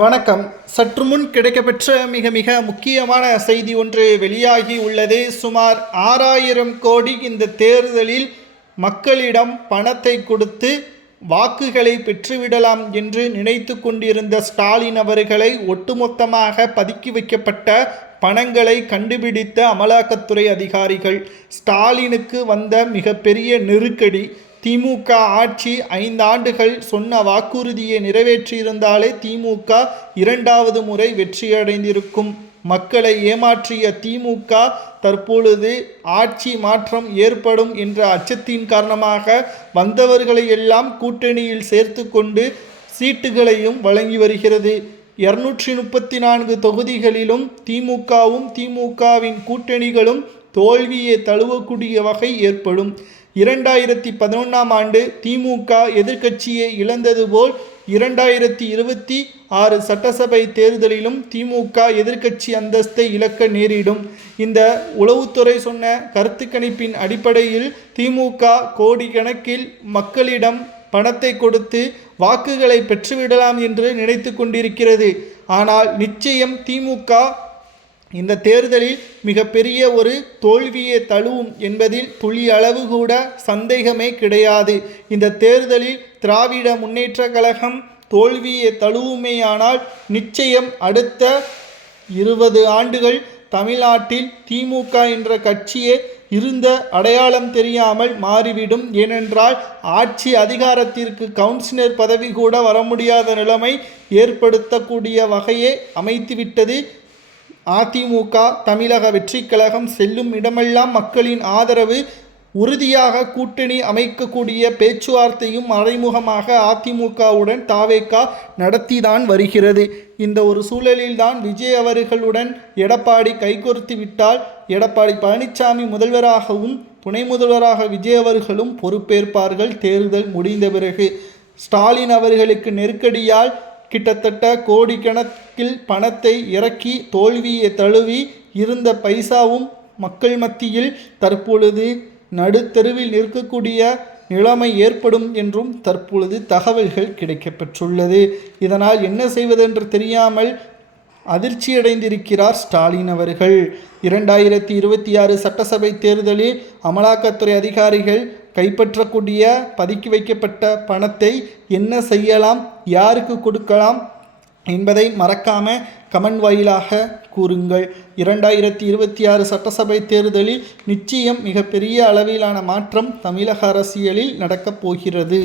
வணக்கம். சற்று முன் கிடைக்கப்பெற்ற மிக மிக முக்கியமான செய்தி ஒன்று வெளியாகி உள்ளது. சுமார் 6000 கோடி இந்த தேர்தலில் மக்களிடம் பணத்தை கொடுத்து வாக்குகளை பெற்றுவிடலாம் என்று நினைத்து கொண்டிருந்த ஸ்டாலின் அவர்களை ஒட்டுமொத்தமாக பதுக்கி வைக்கப்பட்ட பணங்களை கண்டுபிடித்த அமலாக்கத்துறை அதிகாரிகள். ஸ்டாலினுக்கு வந்த மிகப்பெரிய நெருக்கடி. திமுக ஆட்சி 5 ஆண்டுகள் சொன்ன வாக்குறுதியை நிறைவேற்றியிருந்தாலே திமுக 2வது முறை வெற்றியடைந்திருக்கும். மக்களை ஏமாற்றிய திமுக தற்பொழுது ஆட்சி மாற்றம் ஏற்படும் என்ற அச்சத்தின் காரணமாக வந்தவர்களை எல்லாம் கூட்டணியில் சேர்த்து கொண்டு சீட்டுகளையும் வழங்கி வருகிறது. 234 தொகுதிகளிலும் திமுகவும் திமுகவின் கூட்டணிகளும் தோல்வியை தழுவக்கூடிய வகை ஏற்படும். 2011ஆம் ஆண்டு திமுக எதிர்க்கட்சியை இழந்தது போல் 2026 சட்டசபை தேர்தலிலும் திமுக எதிர்க்கட்சி அந்தஸ்தை இழக்க நேரிடும். இந்த உளவுத்துறை சொன்ன கருத்து கணிப்பின் அடிப்படையில் திமுக கோடிக்கணக்கில் மக்களிடம் பணத்தை கொடுத்து வாக்குகளை பெற்றுவிடலாம் என்று நினைத்து கொண்டிருக்கிறது. ஆனால் நிச்சயம் திமுக இந்த தேர்தலில் மிகப்பெரிய ஒரு தோல்வியை தழுவும் என்பதில் துளி அளவு கூட சந்தேகமே கிடையாது. இந்த தேர்தலில் திராவிட முன்னேற்ற கழகம் தோல்வியை தழுவுமேயானால் நிச்சயம் அடுத்த 20 ஆண்டுகள் தமிழ்நாட்டில் திமுக என்ற கட்சியே இருந்த அடையாளம் தெரியாமல் மாறிவிடும். ஏனென்றால் ஆட்சி அதிகாரத்திற்கு கவுன்சிலர் பதவி கூட வர முடியாத நிலைமை ஏற்படுத்தக்கூடிய வகையை அமைத்துவிட்டது அதிமுக. தமிழக வெற்றி கழகம் செல்லும் இடமெல்லாம் மக்களின் ஆதரவு உறுதியாக கூட்டணி அமைக்கக்கூடிய பேச்சுவார்த்தையும் மறைமுகமாக அதிமுகவுடன் தாவேகா நடத்திதான் வருகிறது. இந்த ஒரு சூழலில்தான் விஜய் அவர்களுடன் எடப்பாடி கைகோர்த்து விட்டால் எடப்பாடி பழனிசாமி முதல்வராகவும் துணை முதல்வராக விஜய் அவர்களும் பொறுப்பேற்பார்கள் தேர்தல் முடிந்த பிறகு. ஸ்டாலின் அவர்களுக்கு நெருக்கடியால் கிட்டத்தட்ட கோடிக்கணக்கில் பணத்தை இறக்கி தோல்வியை தழுவி இருந்த பைசாவும் மக்கள் மத்தியில் தற்பொழுது நடுத்தெருவில் நிற்கக்கூடிய நிலைமை ஏற்படும் என்றும் தற்பொழுது தகவல்கள் கிடைக்கப்பெற்றுள்ளது. இதனால் என்ன செய்வதென்று தெரியாமல் அதிர்ச்சியடைந்திருக்கிறார் ஸ்டாலின் அவர்கள். 2026 சட்டசபை தேர்தலில் அமலாக்கத்துறை அதிகாரிகள் கைப்பற்றக்கூடிய பதுக்கி வைக்கப்பட்ட பணத்தை என்ன செய்யலாம், யாருக்கு கொடுக்கலாம் என்பதை மறக்காம கமெண்ட் வாயிலாக கூறுங்கள். 2026 சட்டசபை தேர்தலில் நிச்சயம் மிகப்பெரிய அளவிலான மாற்றம் தமிழக அரசியலில் நடக்கப் போகிறது.